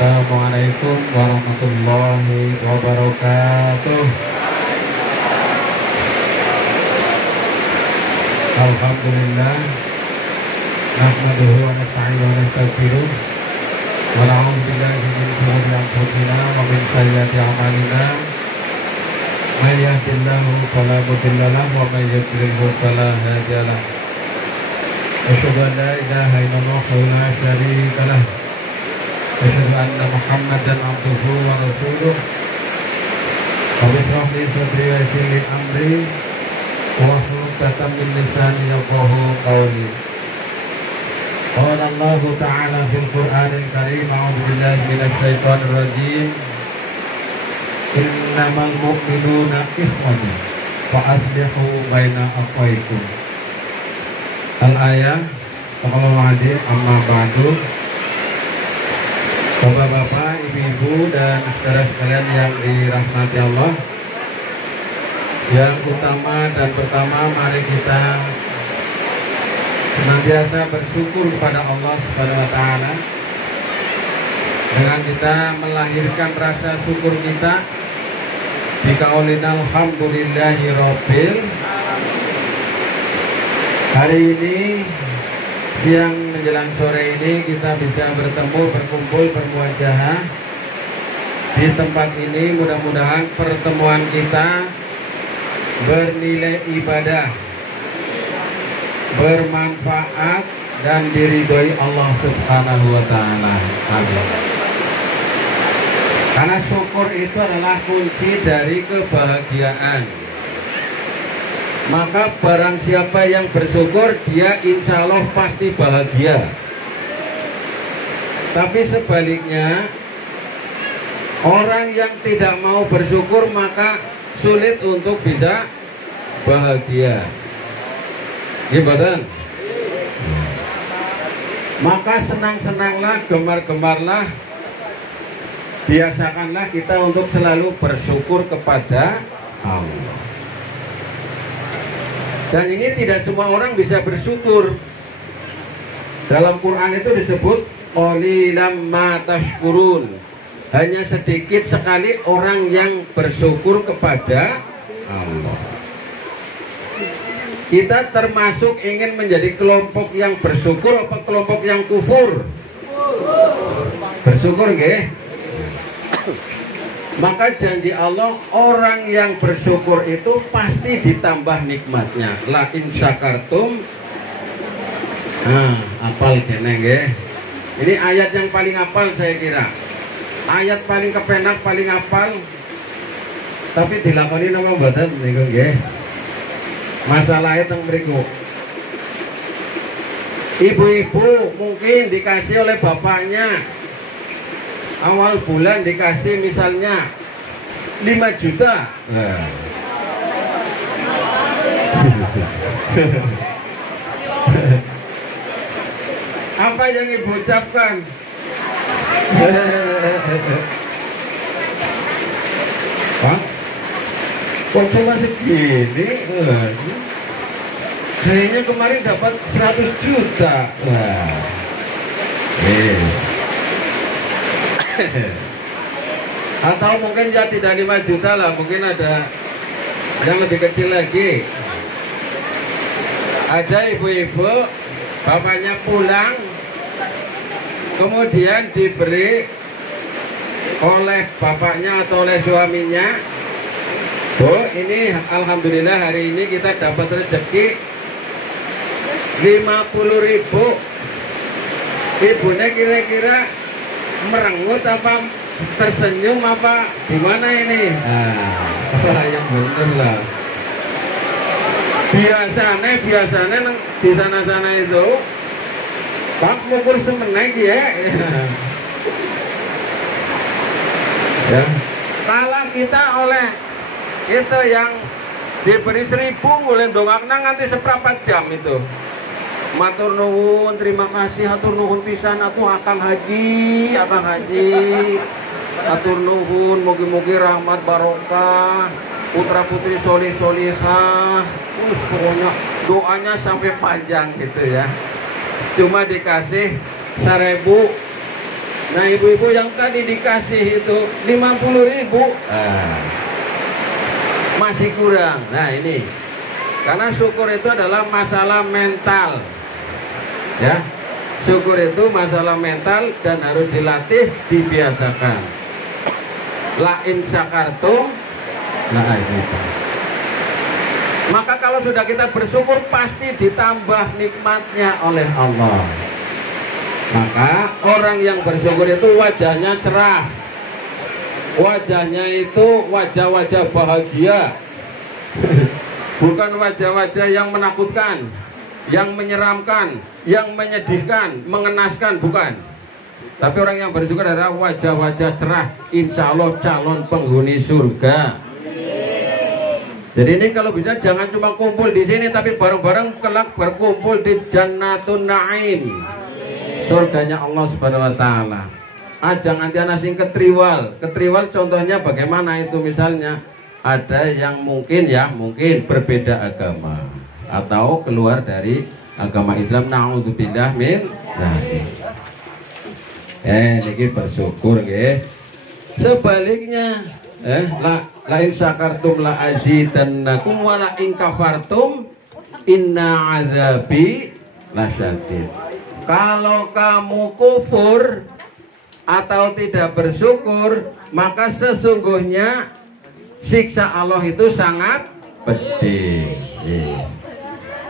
Assalamualaikum warahmatullahi wabarakatuh. Alhamdulillah. Nahmaduhu wa nasta'inuhu wa nastaghfiruh. Wa na'udzu billahi min shururi anfusina wa min sayyiati a'malina. May yahdihillahu fala mudilla lahu wa may yudlilhu fala hadiya lahu. Asyhadu an la ilaha illallah wa la syarika lahu. Asyhadu anna Muhammadan abduhu wa rasuluh. Rabbi shrah li sadri wa yassir li amri wahlul 'uqdatam min lisani yafqahu qawli. Qala Allah ta'ala fil Qur'anil Karim, a'udzu billahi minasy syaithanir rajim. Innamal mu'minuna ikhwatun fa aslihu baina akhawaykum. Al-ayah. Hadir amma ba'du. Bapak-bapak, ibu-ibu, dan saudara sekalian yang dirahmati Allah, yang utama dan pertama, mari kita senantiasa bersyukur kepada Allah Subhanahu wa Ta'ala dengan kita melahirkan rasa syukur kita di qaulina alhamdulillahi rabbil. Hari ini siang menjelang sore ini kita bisa bertemu, berkumpul, bermuajahah di tempat ini. Mudah-mudahan pertemuan kita bernilai ibadah, bermanfaat, dan diridhoi Allah Subhanahu wa Ta'ala. Amin. Karena syukur itu adalah kunci dari kebahagiaan. Maka barang siapa yang bersyukur, dia insya Allah pasti bahagia. Tapi sebaliknya, orang yang tidak mau bersyukur maka sulit untuk bisa bahagia. Gimana? Maka senang-senanglah, gemar-gemarlah, biasakanlah kita untuk selalu bersyukur kepada Allah. Dan ini tidak semua orang bisa bersyukur. Dalam Quran itu disebut qalilam ma tashkurun. Hanya sedikit sekali orang yang bersyukur kepada Allah. Kita termasuk ingin menjadi kelompok yang bersyukur apa kelompok yang kufur? Bersyukur nggih? Maka janji Allah, orang yang bersyukur itu pasti ditambah nikmatnya. La in syakartum. Nah, apal kene nggih. Ini ayat yang paling apal saya kira. Ayat paling kepenak, paling apal. Tapi dilakoni napa mboten niku nggih. Masalahnya teng mriku. Ibu-ibu mungkin dikasih oleh bapaknya awal bulan dikasih misalnya 5 juta. Apa yang ibu ucapkan? Pak, kok cuma segini? Kayaknya kemarin dapat 100 juta. Atau mungkin ya tidak 5 juta lah, mungkin ada yang lebih kecil lagi. Ada ibu-ibu bapaknya pulang, kemudian diberi oleh bapaknya atau oleh suaminya, "Bu, ini alhamdulillah hari ini kita dapat rezeki 50.000. Ibunya kira-kira merengut apa tersenyum apa gimana ini?" Yang bener lah. Biasanya di sana-sana itu Pak mukur semeneng ya. Ya. Kalau kita oleh itu yang diberi 1.000 boleh dongakna nganti seperempat jam itu. Matur nuwun, terima kasih, atur nuwun pisan, atuh akang haji. Atur nuhun, mugi-mugi rahmat barokah, putra putri solih solihah. Pokoknya doanya sampai panjang gitu ya. Cuma dikasih 1.000. Nah ibu-ibu yang tadi dikasih itu 50.000, masih kurang. Nah ini karena syukur itu adalah masalah mental ya, syukur itu masalah mental dan harus dilatih, dibiasakan. La in syakartum la azidannakum. Maka kalau sudah kita bersyukur pasti ditambah nikmatnya oleh Allah. Maka orang yang bersyukur itu wajahnya cerah, wajahnya itu wajah-wajah bahagia, bukan wajah-wajah yang menakutkan, yang menyeramkan, yang menyedihkan, mengenaskan, bukan. Tapi orang yang bersyukur adalah wajah-wajah cerah, insya Allah calon penghuni surga. Jadi ini kalau bisa jangan cuma kumpul di sini, tapi bareng-bareng kelak berkumpul di Jannatun Naim, surganya Allah Subhanahu wa taala. Jangan anak sing ketriwal. Ketriwal contohnya bagaimana itu, misalnya ada yang mungkin berbeda agama atau keluar dari agama Islam, naudzubillah min dzalik. Niki bersyukur nggih. Sebaliknya la in syakartum la azidannakum wa la in kafartum inna azabi lasyadid. Kalau kamu kufur atau tidak bersyukur, maka sesungguhnya siksa Allah itu sangat pedih.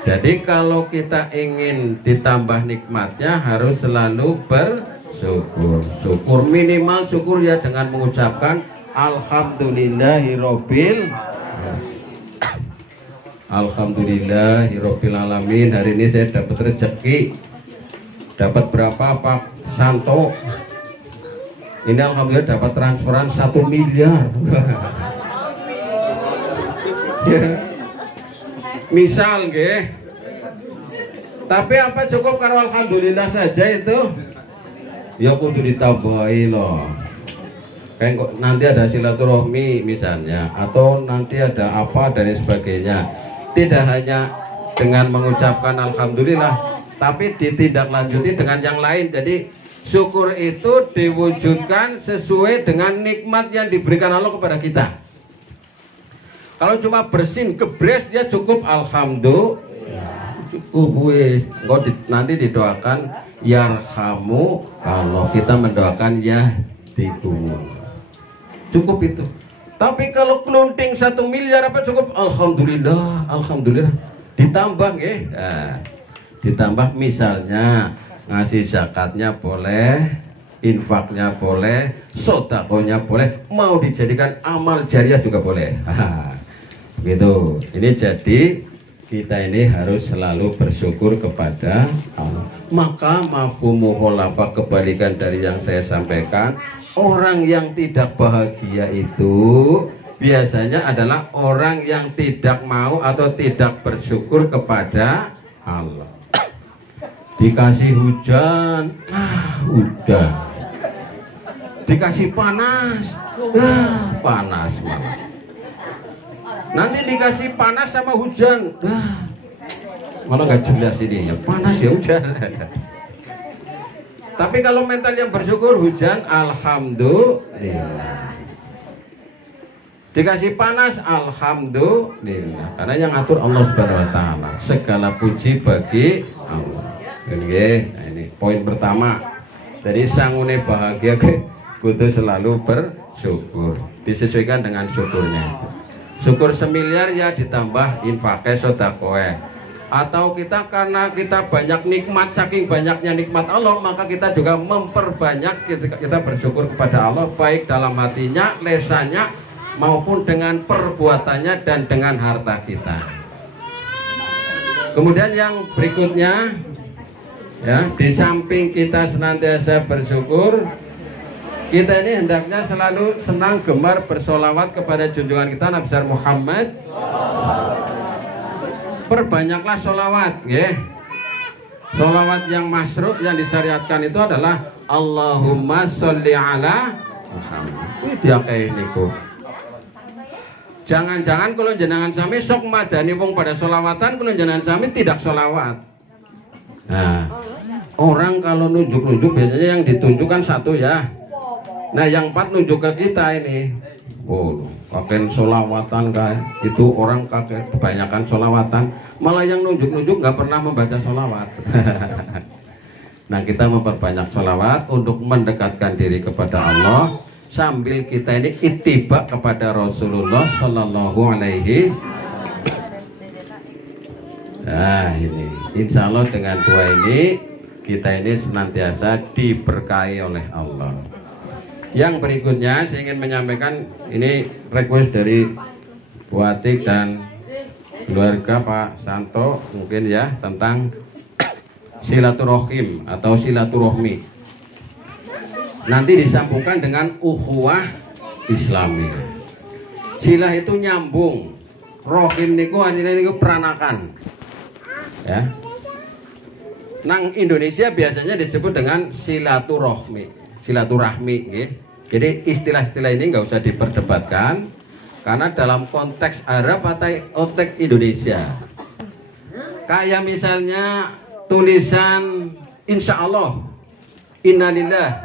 Jadi kalau kita ingin ditambah nikmatnya harus selalu bersyukur. Syukur minimal syukur ya dengan mengucapkan alhamdulillahirabbil alamin. Hari ini saya dapat rezeki. Dapat berapa Pak Santo? Ini alhamdulillah dapat transferan 1 miliar. Ya. Misal nggih. Tapi apa cukup karo alhamdulillah saja itu? Ya kudu ditambahi loh. Kayak kok nanti ada silaturahmi misalnya, atau nanti ada apa dan sebagainya. Tidak hanya dengan mengucapkan alhamdulillah, tapi ditindaklanjuti dengan yang lain. Jadi syukur itu diwujudkan sesuai dengan nikmat yang diberikan Allah kepada kita. Kalau cuma bersin gebres dia cukup alhamdulillah, cukup wis. Nanti didoakan yarhamu, kalau kita mendoakan yahdikum, cukup itu. Tapi kalau kelunting 1 miliar apa cukup alhamdulillah, alhamdulillah. Ditambah nggih. Ditambah misalnya ngasih zakatnya boleh, infaknya boleh, sodakonya boleh, mau dijadikan amal jariah juga boleh. Begitu. Ini jadi kita ini harus selalu bersyukur kepada Allah. Maka mafhumu khulafah, kebalikan dari yang saya sampaikan, orang yang tidak bahagia itu biasanya adalah orang yang tidak mau atau tidak bersyukur kepada Allah. Dikasih hujan, hujan. Dikasih panas, panas malah. Nanti dikasih panas sama hujan, malah nggak jelas ini ya, panas ya hujan. Tapi kalau mental yang bersyukur, hujan alhamdulillah. Dikasih panas alhamdulillah. Karena yang ngatur Allah Subhanahu wa taala. Segala puji bagi Allah. Oke, nah ini poin pertama. Jadi sangune bahagia kudu selalu bersyukur. Disesuaikan dengan syukurnya. Syukur 1 miliar ya ditambah infake sedekah. Atau kita karena kita banyak nikmat, saking banyaknya nikmat Allah, maka kita juga memperbanyak kita bersyukur kepada Allah, baik dalam hatinya, lesannya, maupun dengan perbuatannya dan dengan harta kita. Kemudian yang berikutnya, ya, di samping kita senantiasa bersyukur, kita ini hendaknya selalu senang gemar bersolawat kepada junjungan kita Nabi besar Muhammad. Perbanyaklah solawat, ya. Solawat yang masyru' yang disyariatkan itu adalah Allahumma sholli ala Muhammad. Ini dia kayak niku. Jangan-jangan kalau jenengan sami sok madani wong pada solawatan, kalau jenengan sami tidak solawat. Nah, Orang kalau nunjuk-nunjuk biasanya yang ditunjukkan satu ya. Nah yang 4 nunjuk ke kita ini. Oh, kakek solawatan kan? Itu orang kakek kebanyakan solawatan. Malah yang nunjuk-nunjuk nggak pernah membaca solawat. Nah kita memperbanyak solawat untuk mendekatkan diri kepada Allah, sambil kita ini ittiba kepada Rasulullah Sallallahu Alaihi. Nah ini, insya Allah dengan doa ini kita ini senantiasa diberkahi oleh Allah. Yang berikutnya saya ingin menyampaikan, ini request dari Bu Atik dan keluarga Pak Santo mungkin ya, tentang silaturahim atau silaturahmi. Nanti disambungkan dengan ukhuwah Islami. Silah itu nyambung, rohim niku artinya niku peranakan. Ya. Nang Indonesia biasanya disebut dengan silaturahmi. Silaturahmi, gitu. Jadi istilah-istilah ini nggak usah diperdebatkan karena dalam konteks Arab atau konteks Indonesia. Kayak misalnya tulisan insya Allah, innalillah,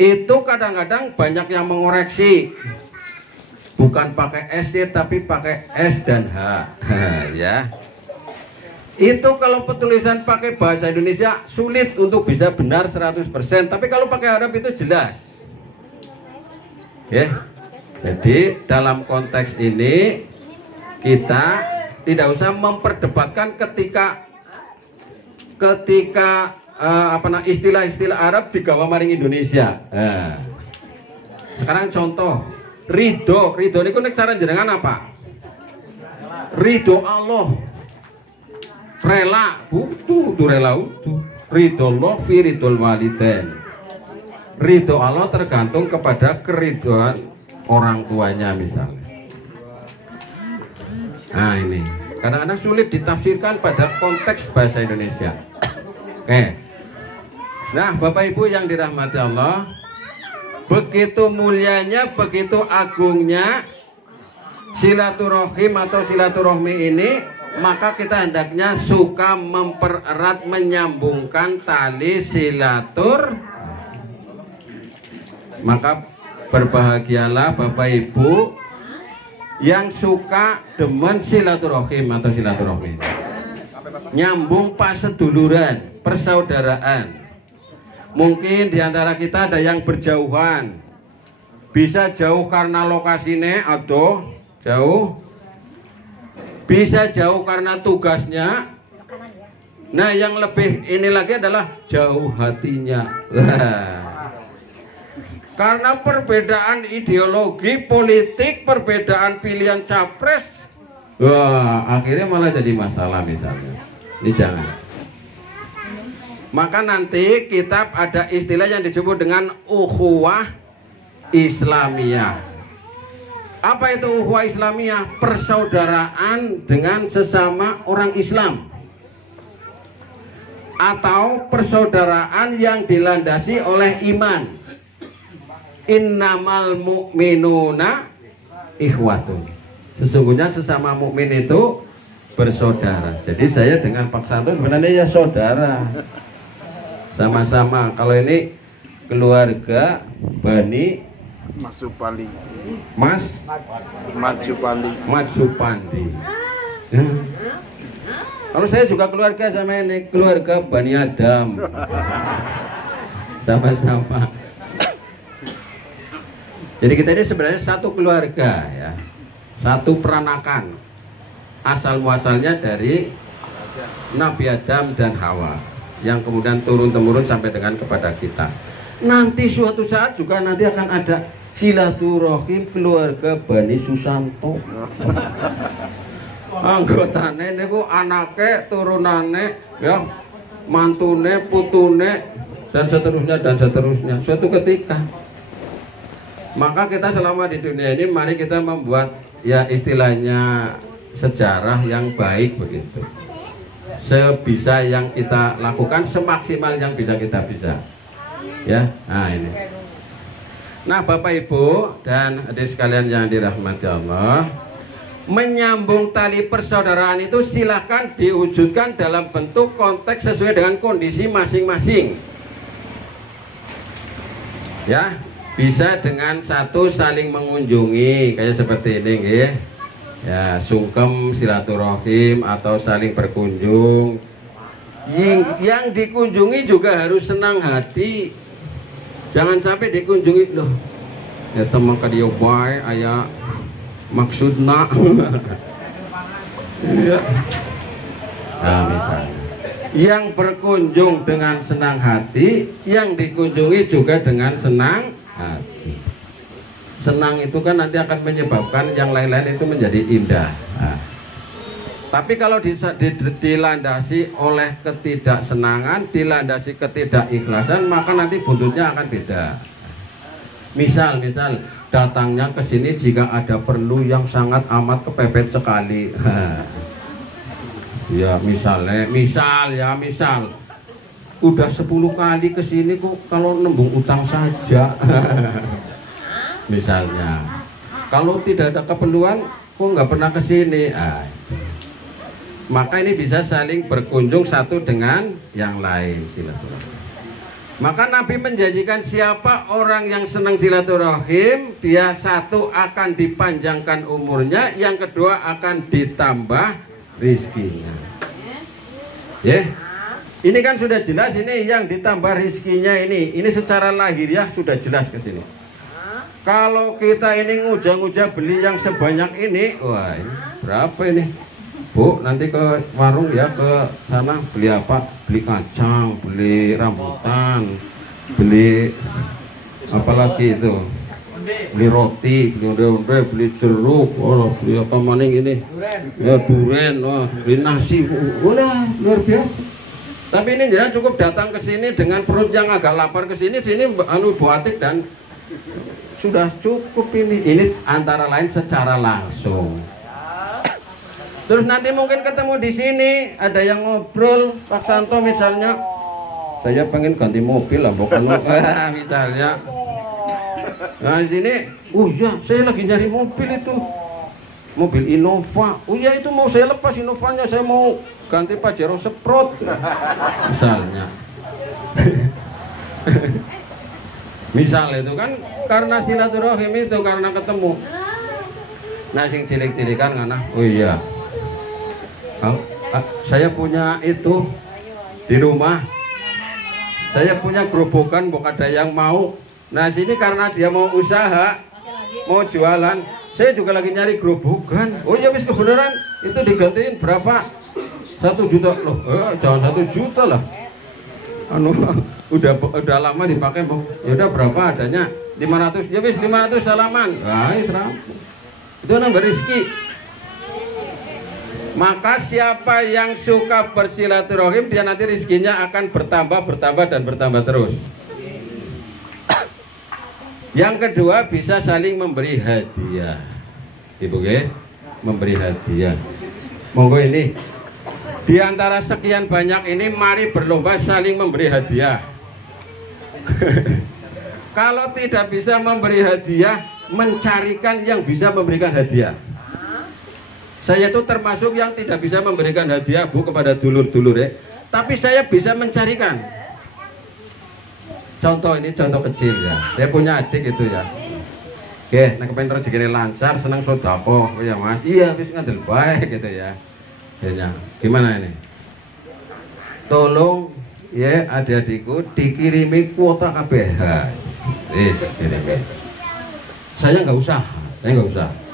itu kadang-kadang banyak yang mengoreksi, bukan pakai SC tapi pakai S dan H, ya. Itu kalau penulisan pakai bahasa Indonesia sulit untuk bisa benar 100%, tapi kalau pakai Arab itu jelas. Ya. Jadi dalam konteks ini kita tidak usah memperdebatkan ketika istilah-istilah Arab digawa maring Indonesia. Nah. Sekarang contoh ridho ini nek cara jenengan apa? Ridho Allah. Rela, butuh rela utuh. Ridho Allah fi ridhol walidain. Ridho Allah tergantung kepada keridhoan orang tuanya misalnya. Nah ini kadang-kadang sulit ditafsirkan pada konteks bahasa Indonesia. Oke. Nah Bapak Ibu yang dirahmati Allah, begitu mulianya, begitu agungnya silaturahim atau silaturahmi ini, maka kita hendaknya suka mempererat, menyambungkan tali silatur. Maka berbahagialah Bapak Ibu yang suka demen silaturahim atau silaturahmi, nyambung paseduluran, persaudaraan. Mungkin diantara kita ada yang berjauhan, bisa jauh karena lokasinya atau jauh, bisa jauh karena tugasnya. Nah yang lebih ini lagi adalah jauh hatinya. Karena perbedaan ideologi politik, perbedaan pilihan capres, akhirnya malah jadi masalah misalnya. Ini jangan. Maka nanti kitab ada istilah yang disebut dengan ukhuwah Islamiyah. Apa itu ukhuwah Islamiyah? Persaudaraan dengan sesama orang Islam, atau persaudaraan yang dilandasi oleh iman. Innamal mu'minuna ikhwatun. Sesungguhnya sesama mukmin itu bersaudara. Jadi saya dengan Pak Santo sebenarnya ya saudara. Sama-sama. Kalau ini keluarga Bani Masupali. Matsupandi. Ya. Kalau saya juga keluarga sama ini, keluarga Bani Adam. Sama-sama. Jadi kita ini sebenarnya satu keluarga ya, satu peranakan. Asal muasalnya dari Nabi Adam dan Hawa, yang kemudian turun-temurun sampai dengan kepada kita. Nanti suatu saat juga nanti akan ada silaturahim keluarga Bani Susanto. Anggotane niku anake, turunane, ya, mantune, putune, dan seterusnya. Suatu ketika, maka kita selama di dunia ini, mari kita membuat ya istilahnya sejarah yang baik begitu. Sebisa yang kita lakukan, semaksimal yang bisa kita bisa. Ya, nah ini. Nah Bapak Ibu dan adik sekalian yang dirahmati Allah, menyambung tali persaudaraan itu silahkan diwujudkan dalam bentuk konteks sesuai dengan kondisi masing-masing. Ya, bisa dengan satu saling mengunjungi kayak seperti ini, nggih. Ya, sungkem silaturahim atau saling berkunjung. Yang dikunjungi juga harus senang hati. Jangan sampai dikunjungi loh. Ya teman ka dieu bae aya maksudna. Iya. Nah, misalnya yang berkunjung dengan senang hati, yang dikunjungi juga dengan senang hati. Senang itu kan nanti akan menyebabkan yang lain-lain itu menjadi indah. Nah, tapi kalau dilandasi oleh ketidaksenangan, dilandasi ketidakikhlasan, maka nanti buntutnya akan beda. Misal datangnya ke sini jika ada perlu yang sangat amat kepepet sekali. Ya misal udah 10 kali ke sini kok kalau nembung utang saja. Misalnya kalau tidak ada keperluan kok nggak pernah ke sini. Maka ini bisa saling berkunjung satu dengan yang lain, silaturahim. Maka Nabi menjanjikan siapa orang yang senang silaturahim, dia satu akan dipanjangkan umurnya, yang kedua akan ditambah rizkinya. Ya, ini kan sudah jelas, ini yang ditambah rizkinya ini secara lahiriah sudah jelas ke sini. Kalau kita ini ngujah-ngujah beli yang sebanyak ini, wah ini berapa ini? Bu, nanti ke warung ya, ke sana beli apa? Beli kacang, beli rambutan, beli apa lagi itu? Beli roti, beli onde-onde, beli jeruk, beli apa maning ini? Ya duren, beli nasi, udah luar biasa. Tapi ini jangan cukup datang ke sini dengan perut yang agak lapar ke sini buatik dan sudah cukup ini. Ini antara lain secara langsung. Terus nanti mungkin ketemu di sini, ada yang ngobrol, Pak Santo misalnya, saya pengen ganti mobil lah, bukan misalnya. Nah di sini, oh ya, saya lagi nyari mobil itu, mobil Innova. Oh ya itu mau saya lepas Innovanya, saya mau ganti Pajero Sprott, misalnya. Misal itu kan karena silaturahim itu, karena ketemu. Nah sing cilik-cilikan ngana, oh iya. Saya punya itu di rumah, saya punya gerobokan, bukan ada yang mau. Nah sini karena dia mau usaha, mau jualan, saya juga lagi nyari gerobokan. Oh ya wis kebenaran, itu digantiin berapa? 1 juta loh, jangan 1 juta lah. Udah lama dipakai, Bang. Ya udah berapa adanya? 500. Ya wis 500 salaman. Nah, itu nambah rezeki. Maka siapa yang suka bersilaturahim, dia nanti rezekinya akan bertambah dan bertambah terus. Yang kedua bisa saling memberi hadiah. Ibu memberi hadiah. Monggo ini di antara sekian banyak ini, mari berlomba saling memberi hadiah. Kalau tidak bisa memberi hadiah, mencarikan yang bisa memberikan hadiah. Saya itu termasuk yang tidak bisa memberikan hadiah, Bu, kepada dulur-dulur ya. Tapi saya bisa mencarikan. Contoh ini contoh kecil ya. Saya punya adik itu ya. Oke, nah kepengen rezekine lancar, senang sedekah ya Mas. Iya, wis ngandel bae gitu ya. Ya. Gimana ini? Tolong ya adik-adikku dikirimi kuota KBH. Wis, kirimi. Saya nggak usah.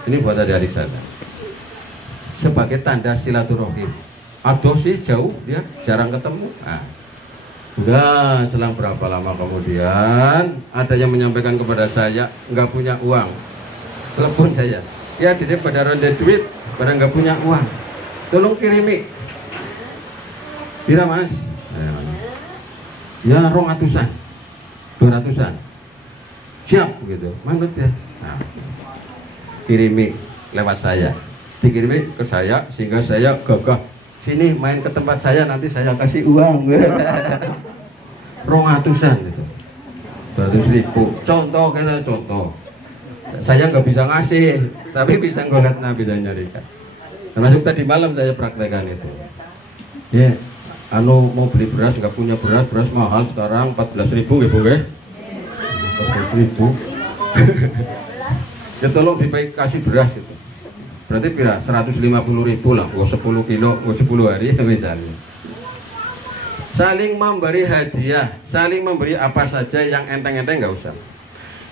Ini buat adik-adik saya. Sebagai tanda silaturahim. Aduh sih jauh dia, jarang ketemu. Nah, udah selang berapa lama kemudian ada yang menyampaikan kepada saya nggak punya uang. Telepon saya, ya dia pada ronde duit, pada nggak punya uang. Tolong kirimi. Pira Mas? Ya 200-an, 200-an. Siap begitu, manut ya. Nah, kirimi lewat saya. Dikirimi ke saya sehingga saya gagah, sini main ke tempat saya, nanti saya kasih uang. 200-an itu, 200.000. Contoh kita contoh. Saya nggak bisa ngasih, tapi bisa ngeliat Nabi dan nyarikan. Termasuk tadi malam saya praktekkan itu. Ya, mau beli beras nggak punya beras mahal sekarang 14.000 ya Bu ya. 14.000. Ya tolong dikasih beras itu. Berarti kira 150.000 lah, 10 kilo, 10 hari misalnya. Saling memberi hadiah, saling memberi apa saja yang enteng-enteng nggak usah.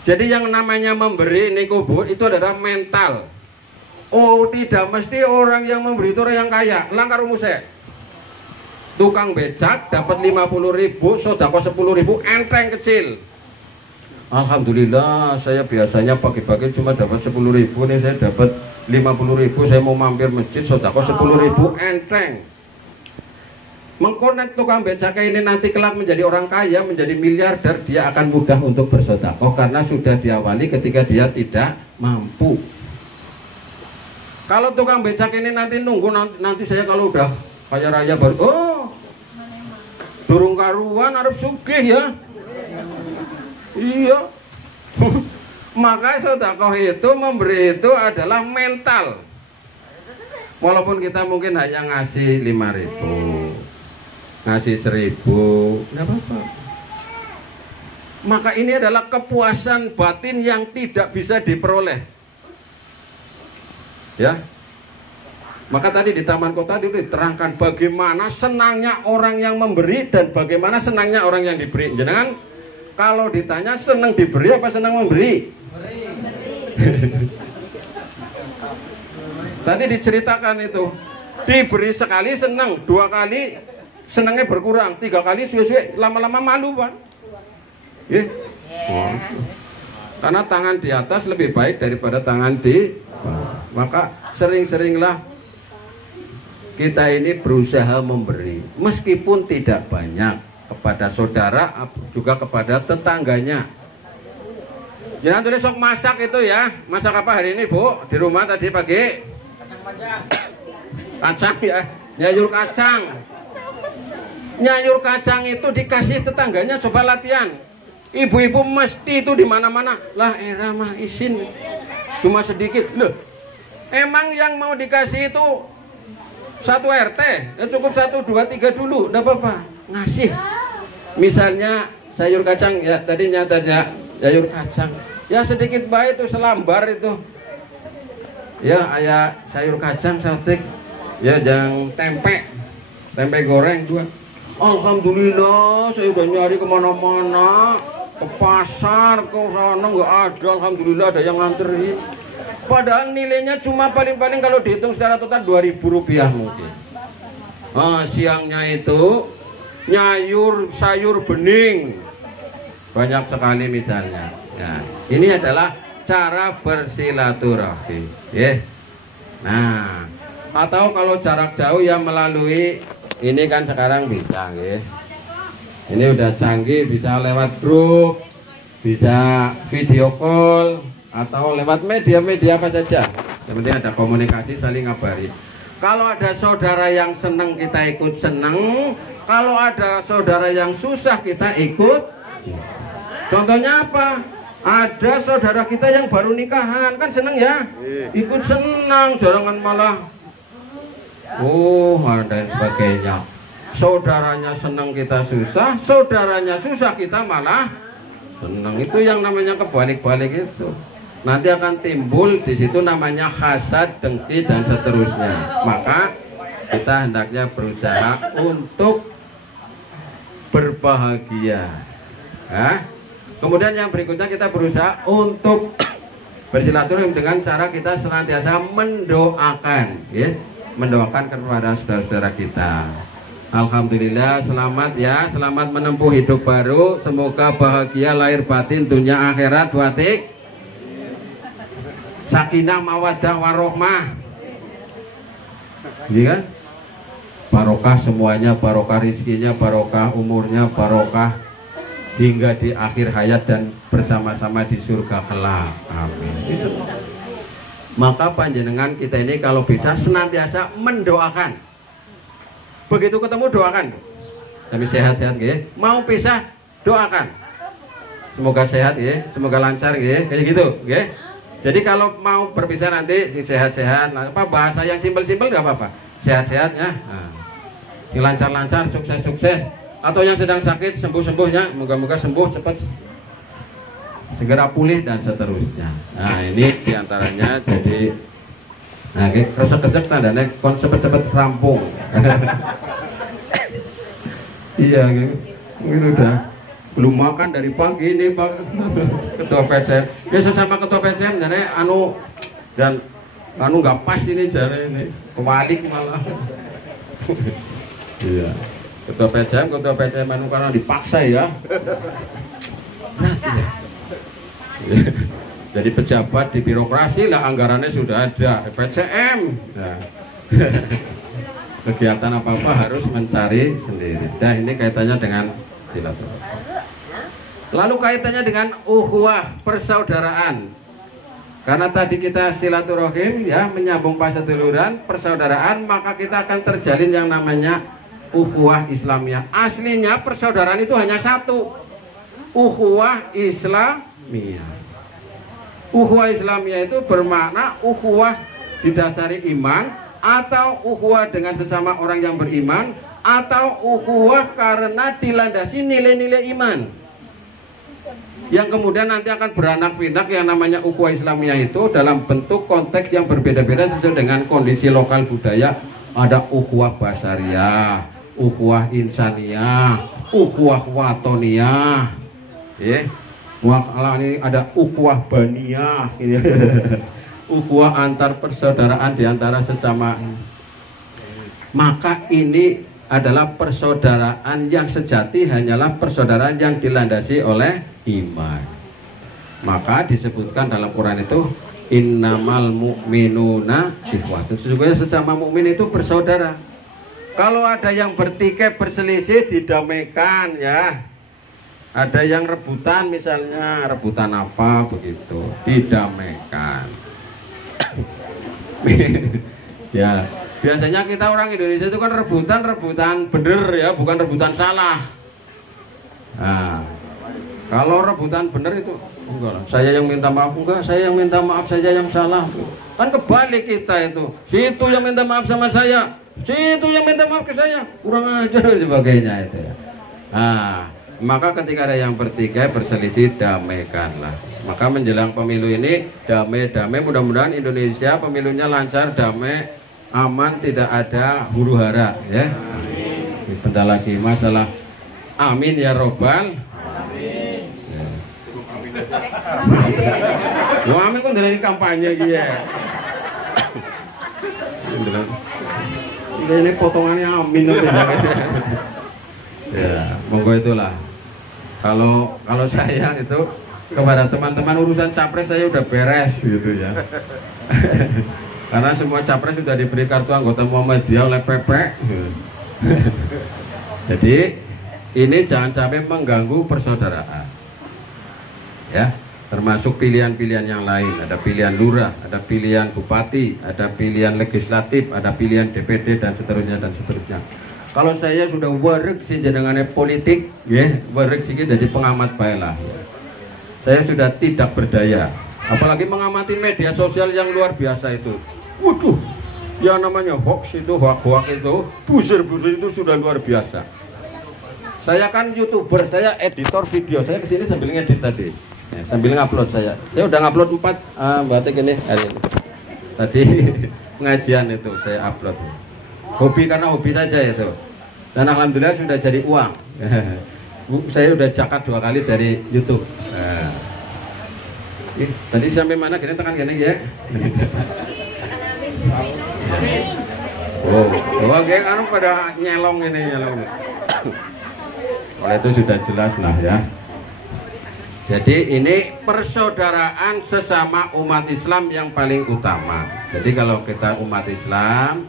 Jadi yang namanya memberi niku Bu, itu adalah mental. Oh, tidak mesti orang yang memberi itu orang yang kaya. Langkar rumusnya. Tukang becak dapat 50.000, sodako 10.000, enteng kecil. Alhamdulillah, saya biasanya pagi-pagi cuma dapat 10.000, nih saya dapat 50.000, saya mau mampir masjid, sodako 10.000, enteng. Mengkonek tukang becak ini nanti kelak menjadi orang kaya, menjadi miliarder, dia akan mudah untuk bersedekah karena sudah diawali ketika dia tidak mampu. Kalau tukang becak ini nanti nunggu nanti saya kalau udah kaya raya baru, oh durung karuan arep sugih ya. Iya. Maka sedekah itu memberi itu adalah mental. Walaupun kita mungkin hanya ngasih 5.000, ngasih 1.000, nggak apa-apa. Maka ini adalah kepuasan batin yang tidak bisa diperoleh. Ya. Maka tadi di Taman Kota itu diterangkan bagaimana senangnya orang yang memberi dan bagaimana senangnya orang yang diberi. Jangan kalau ditanya senang diberi apa senang memberi? Tadi diceritakan itu diberi sekali senang, 2 kali senangnya berkurang, 3 kali suwe-suwe lama-lama malu Pak. Karena tangan di atas lebih baik daripada tangan di bawah. Maka sering-seringlah kita ini berusaha memberi meskipun tidak banyak kepada saudara juga kepada tetangganya. Jangan tulis sok masak itu ya. Masak apa hari ini Bu? Di rumah tadi pagi? Kacang ya. Nyayur kacang. Nyayur kacang itu dikasih tetangganya, coba latihan. Ibu-ibu mesti itu di mana-mana. Lah era mah isin cuma sedikit. Loh. Emang yang mau dikasih itu 1 RT, ya cukup 1, 2, 3 dulu, enggak apa-apa. Ngasih. Misalnya sayur kacang ya, tadi nyatanya sayur kacang. Ya sedikit baik itu selambar itu. Ya ayah sayur kacang satek. Ya jangan tempe goreng juga. Alhamdulillah saya udah nyari kemana-mana, ke pasar, ke sana nggak ada. Alhamdulillah ada yang nganterin. Padahal nilainya cuma paling-paling kalau dihitung secara total 2.000 rupiah mungkin. Siangnya itu nyayur sayur bening banyak sekali misalnya. Ya, ini adalah cara bersilaturahmi. Nah, atau kalau jarak jauh ya melalui ini kan sekarang bisa, ini udah canggih, bisa lewat grup, bisa video call, atau lewat media-media apa saja. Yang penting ada komunikasi, saling ngabari. Kalau ada saudara yang senang kita ikut senang, kalau ada saudara yang susah kita ikut. Contohnya apa? Ada saudara kita yang baru nikahan, kan senang ya, ikut senang, jangan malah dan sebagainya. Saudaranya senang kita susah, saudaranya susah kita malah senang. Itu yang namanya kebalik-balik itu. Nanti akan timbul di situ namanya hasad, dengki dan seterusnya. Maka kita hendaknya berusaha untuk berbahagia. Kemudian yang berikutnya kita berusaha untuk bersilaturahmi dengan cara kita senantiasa mendoakan, mendoakan kepada saudara-saudara kita. Alhamdulillah selamat ya, selamat menempuh hidup baru. Semoga bahagia lahir batin, dunia akhirat, watik sakinah mawaddah warohmah. Iya kan? Barokah semuanya, barokah rizkinya, barokah umurnya, barokah hingga di akhir hayat dan bersama-sama di surga kelak. Amin. Maka panjenengan kita ini kalau bisa senantiasa mendoakan. Begitu ketemu doakan. Sampai sehat-sehat nggih. Mau pisah doakan. Semoga sehat nggih, semoga lancar nggih, kayak gitu nggih. Jadi kalau mau berpisah nanti sehat-sehat, apa bahasa yang simpel-simpel nggak apa-apa, sehat-sehat ya, lancar-lancar, sukses-sukses, atau yang sedang sakit sembuh-sembuhnya, moga-moga sembuh cepat, segera pulih dan seterusnya. Nah ini diantaranya. Jadi nah resek-resek tandanya kon cepet-cepet rampung. Iya gitu. Mungkin udah belum makan dari pagi ini Pak Ketua PCM. Ya sesama Ketua PCM jadi dan nggak pas ini jare ini kebalik malah. Iya. Ketua PCM karena dipaksa ya. Nah, iya. Jadi pejabat di birokrasi lah, anggarannya sudah ada PCM. Nah. Kegiatan apa-apa harus mencari sendiri. Nah ini kaitannya dengan silaturahmi. Lalu kaitannya dengan ukhuwah, persaudaraan. Karena tadi kita silaturahim ya, menyambung paseduluran, persaudaraan, maka kita akan terjalin yang namanya ukhuwah Islamiyah. Aslinya persaudaraan itu hanya satu, ukhuwah Islamiyah. Ukhuwah Islamiyah itu bermakna ukhuwah didasari iman, atau ukhuwah dengan sesama orang yang beriman, atau ukhuwah karena dilandasi nilai-nilai iman, yang kemudian nanti akan beranak pinak. Yang namanya ukhuwah Islamiyah itu dalam bentuk konteks yang berbeda-beda sesuai dengan kondisi lokal budaya. Ada ukhuwah basariyah, ukhuwah insaniyah, ukhuwah watoniyah, ini ada ukhuwah baniyah, ukhuwah antar persaudaraan di antara sesama. Maka ini adalah persaudaraan yang sejati, hanyalah persaudaraan yang dilandasi oleh iman. Maka disebutkan dalam Quran itu innamal mu'minuna ikhwatun, sesungguhnya sesama mukmin itu bersaudara. Kalau ada yang bertikai berselisih didamaikan ya. Ada yang rebutan misalnya, rebutan apa begitu, didamaikan. Ya, biasanya kita orang Indonesia itu kan rebutan bener ya, bukan rebutan salah. Nah, kalau rebutan bener itu enggak, saya yang minta maaf, enggak, saya yang minta maaf, saya yang salah. Kan kebalik kita itu, situ yang minta maaf sama saya, situ yang minta maaf ke saya, kurang ajar dan sebagainya itu ya. Nah, maka ketika ada yang bertikai berselisih, damaikanlah. Maka menjelang pemilu ini damai-damai, mudah-mudahan Indonesia pemilunya lancar, damai, aman, tidak ada huru hara ya. Amin. Bentar lagi masalah. Amin ya robbal. Amin. Ya. Wah, amin kok dari kampanye gitu ya. Ini potongannya amin ya, monggo itulah. Kalau saya itu kepada teman-teman urusan capres saya udah beres gitu ya. Karena semua capres sudah diberi kartu anggota Muhammadiyah oleh PP. Jadi ini jangan sampai mengganggu persaudaraan. Ya, termasuk pilihan-pilihan yang lain. Ada pilihan lurah, ada pilihan bupati, ada pilihan legislatif, ada pilihan DPD dan seterusnya dan seterusnya. Kalau saya sudah wareg sih jenengannya politik, ya, wareg sih jadi pengamat baiklah. Saya sudah tidak berdaya, apalagi mengamati media sosial yang luar biasa itu. Waduh, yang namanya hoax itu, hoax itu, buzzer itu sudah luar biasa. Saya kan YouTuber, saya editor video, saya kesini sambil ngedit tadi, ya, sambil ngupload saya udah ngupload 4 batik ini hari ini. Tadi pengajian itu saya upload. Hobi karena hobi saja itu, dan alhamdulillah sudah jadi uang. Saya udah zakat 2 kali dari YouTube. Tadi sampai mana? Gini tekan gini ya. Oh, geng anu pada nyelong ini nyelong. Oleh itu sudah jelas lah ya. Jadi ini persaudaraan sesama umat Islam yang paling utama. Jadi kalau kita umat Islam,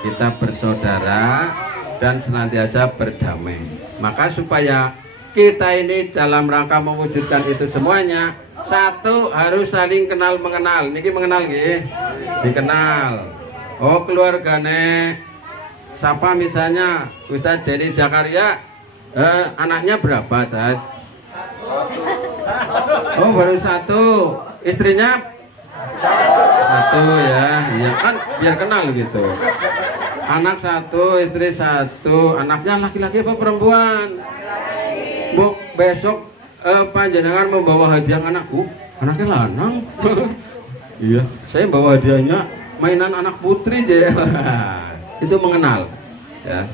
kita bersaudara dan senantiasa berdamai. Maka supaya kita ini dalam rangka mewujudkan itu semuanya, satu harus saling kenal mengenal. Niki mengenal nggih? Dikenal. Oh, keluargane siapa misalnya Ustadz Denny Zakaria, anaknya berapa, Tad? Oh, baru 1. Istrinya satu ya, ya kan biar kenal gitu. Anak satu, istri satu, anaknya laki-laki apa perempuan? Bu, besok panjenengan membawa hadiah anakku, anaknya lanang. Iya, saya bawa hadiahnya mainan anak putri aja. Itu mengenal ya.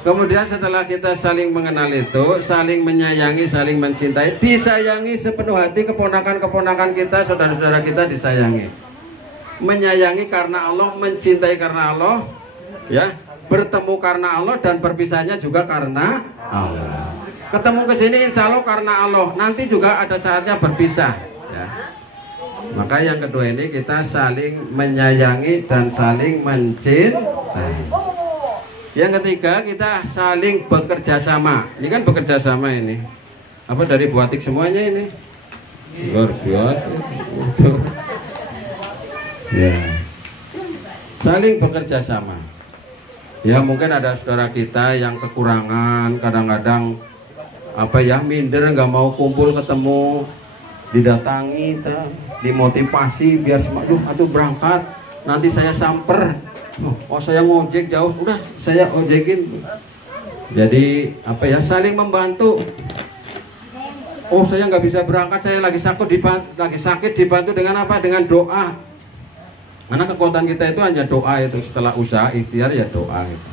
Kemudian setelah kita saling mengenal itu, saling menyayangi, saling mencintai, disayangi sepenuh hati keponakan-keponakan kita, saudara-saudara kita disayangi. Menyayangi karena Allah, mencintai karena Allah, ya, bertemu karena Allah dan berpisahnya juga karena Allah. Ketemu ke sini insya Allah karena Allah, nanti juga ada saatnya berpisah. Ya. Maka yang kedua ini kita saling menyayangi dan saling mencintai. Yang ketiga kita saling bekerja sama. Ini kan bekerja sama ini. Apa dari buatik semuanya ini? Luar biasa. Ya. Saling bekerja sama. Ya mungkin ada saudara kita yang kekurangan, kadang-kadang apa ya minder, nggak mau kumpul ketemu, didatangi, dimotivasi biar semangat. Aduh berangkat, nanti saya samper. Oh saya ngojek jauh, udah saya ojekin. Jadi apa ya, saling membantu. Oh saya nggak bisa berangkat, saya lagi sakit dibantu dengan apa? Dengan doa. Karena kekuatan kita itu hanya doa itu, setelah usaha ikhtiar ya doa itu.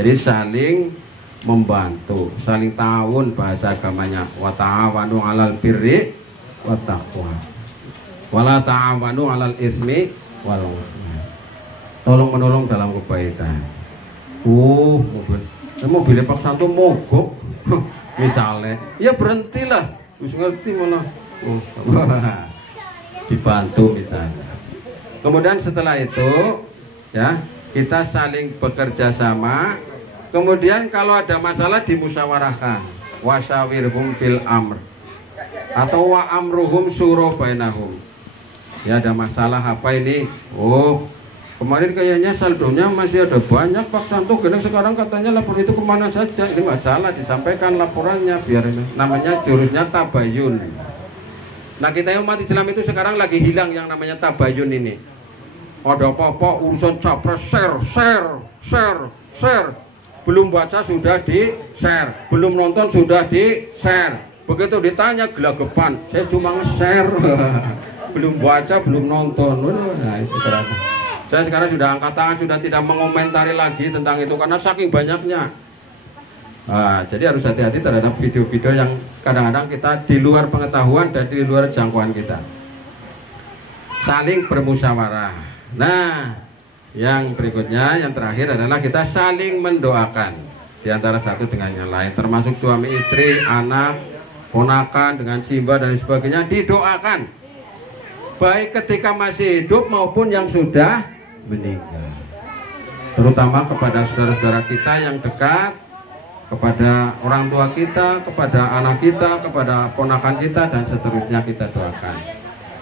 Jadi saling membantu, saling ta'awun bahasa agamanya. Wa ta'awanu 'alal birri wa taqwa. Wa la ta'awanu 'alal itsmi wal 'udwan. Tolong menolong dalam kebaikan. Mobilnya Pak Santo mogok. Misalnya, ya berhentilah. Wis ngerti malah. Dibantu misalnya. Kemudian setelah itu, ya kita saling bekerja sama. Kemudian kalau ada masalah dimusyawarahkan. Wasawirhum fil amr. Atau wa amruhum syura bainahum. Ya ada masalah apa ini? Oh, kemarin kayaknya saldonya masih ada banyak Pak Santo, gini sekarang katanya lapor itu kemana saja. Ini masalah, disampaikan laporannya biar ini. Namanya jurusnya tabayun. Nah kita yang umat Islam itu sekarang lagi hilang yang namanya tabayun ini. Ada apa-apa urusan capres share. Belum baca sudah di share, belum nonton sudah di share. Begitu ditanya gelagapan, saya cuma nge-share. Belum baca, belum nonton. Nah itu terasa. Saya sekarang sudah angkat tangan, sudah tidak mengomentari lagi tentang itu karena saking banyaknya. Nah, jadi harus hati-hati terhadap video-video yang kadang-kadang kita di luar pengetahuan dan di luar jangkauan kita. Saling bermusyawarah. Nah, yang berikutnya, yang terakhir adalah kita saling mendoakan di antara satu dengan yang lain, termasuk suami istri, anak, ponakan dengan simba dan sebagainya didoakan. Baik ketika masih hidup maupun yang sudah meninggal, terutama kepada saudara-saudara kita yang dekat, kepada orang tua kita, kepada anak kita, kepada ponakan kita dan seterusnya kita doakan.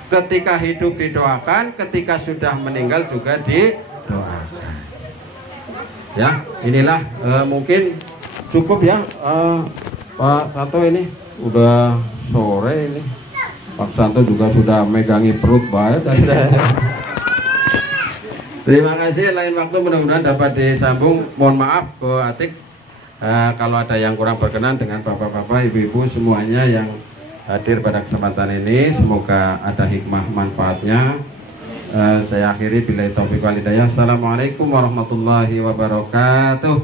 Ketika hidup didoakan, ketika sudah meninggal juga didoakan. Ya, inilah mungkin cukup ya Pak Santo, ini udah sore ini. Pak Santo juga sudah megangi perut baik. Terima kasih, lain waktu mudah-mudahan dapat disambung. Mohon maaf Bu Atik kalau ada yang kurang berkenan dengan bapak-bapak, ibu-ibu semuanya yang hadir pada kesempatan ini. Semoga ada hikmah manfaatnya. Saya akhiri billahi taufiq wal hidayah. Assalamualaikum warahmatullahi wabarakatuh.